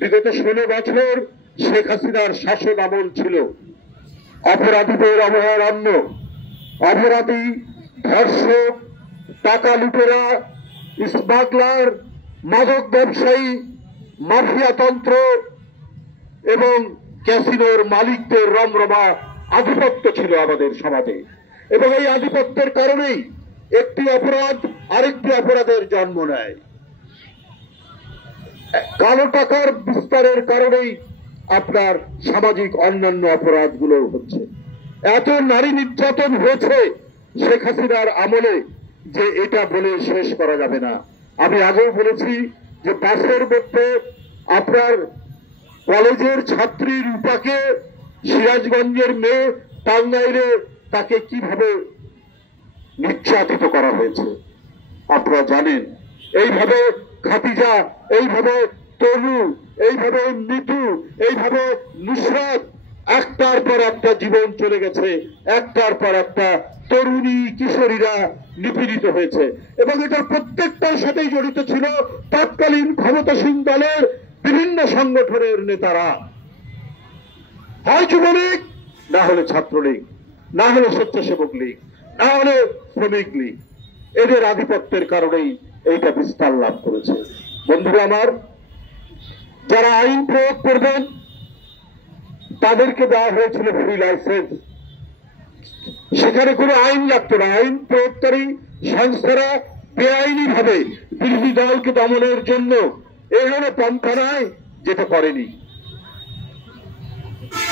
বিগত 16 বছর শেখ হাসিনার শাসন আমল ছিল। অপরাধীদের অভয়ারণ্য, অপরাধী, ধর্ষক, টাকা লুটেরা, স্মাগলার, মাদক ব্যবসায়ী, মাফিয়াতন্ত্র এবং ক্যাসিনোর মালিকদের রমরমা আধিপত্য ছিল আমাদের সমাজে। এবং এই আধিপত্যের কারণেই একটি অপরাধ আরেকটি অপরাধের জন্ম নেয়। কালো টাকার বিস্তারের কারণেই আপনার সামাজিক অন্যান্য অপরাধগুলো হচ্ছে। এত নারী নির্যাতন হয়েছে শেখ হাসিনার আমলে যে এটা বলে শেষ করা যাবে না। আমি আগেও বলেছি যে বাসের মধ্যে আপনার কলেজের ছাত্রী রূপাকে সিরাজগঞ্জের মেয়ে টাঙ্গাইলে তাকে কিভাবে নির্যাতিত করা হয়েছে আপনারা জানেন। এইভাবে খাদিজা, এইভাবে তনু, এইভাবে মিতু, এইভাবে নুসরাত, একটার পর একটা জীবন চলে গেছে, একটার পর একটা তরুণী কিশোরীরা নিপীড়িত হয়েছে। এবং এটার প্রত্যেকটার সাথেই জড়িত ছিল তৎকালীন ক্ষমতাসীন দলের বিভিন্ন সংগঠনের নেতারা, হয় যুবলীগ, না হলে ছাত্রলীগ, না হলে স্বেচ্ছাসেবক লীগ, না হলে শ্রমিক লীগ। এদের আধিপত্যের কারণেই এইটা বিস্তার লাভ করেছে। বন্ধুরা আমার, যারা আইন প্রয়োগ করবেন তাদেরকে দেওয়া হয়েছিল ফ্রি লাইসেন্স। সেখানে কোনো আইন লাগতো না। আইন প্রয়োগকারী সংস্থারা বেআইনি ভাবে বিরোধী দলকে দমনের জন্য এই ধরনের পন্থা নাই যেটা করেনি।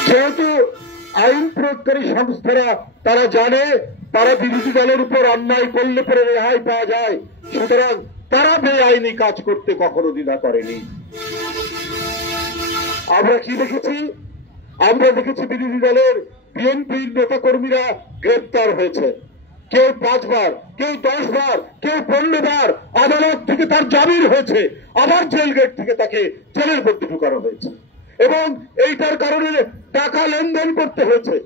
যেহেতু আইন প্রয়োগকারী সংস্থারা তারা জানে তারা বিরোধী দলের উপর অন্যায় করলে পরে রেহাই পাওয়া যায়, সুতরাং তারা বেআইনি কাজ করতে কখনো দ্বিধা করেনি। আমরা কি দেখেছি? আমরা দেখেছি বিরোধী দলের বিএনপির নেতা কর্মীরা গ্রেপ্তার হয়েছে। কেউ 5 বার, কেউ 10 বার, কেউ 15 বার আদালত থেকে তার জামিন হয়েছে, আবার জেল গেট থেকে তাকে জেলের মধ্যে ঢুকানো হয়েছে। এবং এইটার কারণে টাকা লেনদেন করতে হয়েছে।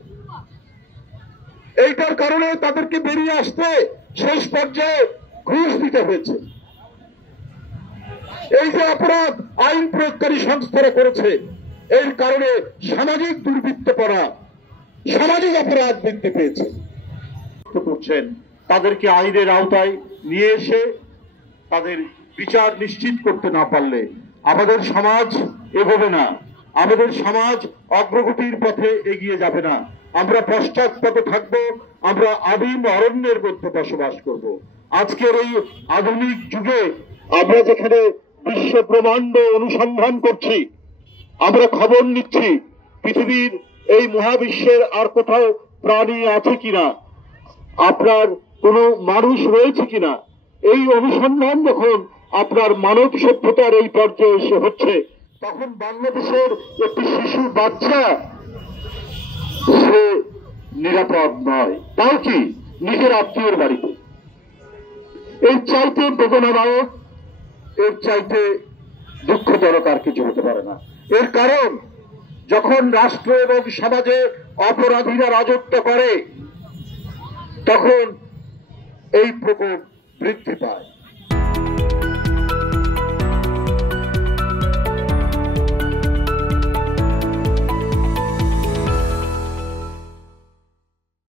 এইটার কারণে তাদেরকে বেরিয়ে আসতে শেষ পর্যায়ে ঘুষ দিতে হয়েছে। এই যে অপরাধ আইন প্রয়োগকারী সংস্থারা করেছে, এর কারণে সামাজিক দুর্বৃত্তপনা, সামাজিক অপরাধ বৃদ্ধি পেয়েছে। করছেন তাদেরকে আইনের আওতায় নিয়ে এসে তাদের বিচার নিশ্চিত করতে না পারলে আমাদের সমাজ এগোবে না, আমাদের সমাজ অগ্রগতির পথে এগিয়ে যাবে না। আমরা পশ্চাৎপদে থাকবো, আমরা আদিম অরণ্যের মধ্যে বসবাস করব। আজকের এই আধুনিক যুগে আমরা যেখানে বিশ্ব ব্রহ্মাণ্ড অনুসন্ধান করছি, আমরা খবর নিচ্ছি পৃথিবীর এই মহাবিশ্বের আর কোথাও প্রাণী আছে কিনা, আপনার কোনো মানুষ রয়েছে কিনা, এই অনুসন্ধান যখন আপনার মানব সভ্যতার এই পর্যায়ে এসে হচ্ছে, তখন বাংলাদেশের একটি শিশু বাচ্চা সে নিরাপদ নয়, তাও কি নিজের আত্মীয়ের বাড়িতে। এর চাইতে বেদনাদায়ক, এর চাইতে দুঃখজনক আর কিছু হতে পারে না। এর কারণ যখন রাষ্ট্র এবং সমাজে অপরাধীরা রাজত্ব করে তখন এই প্রকোপ বৃদ্ধি পায়।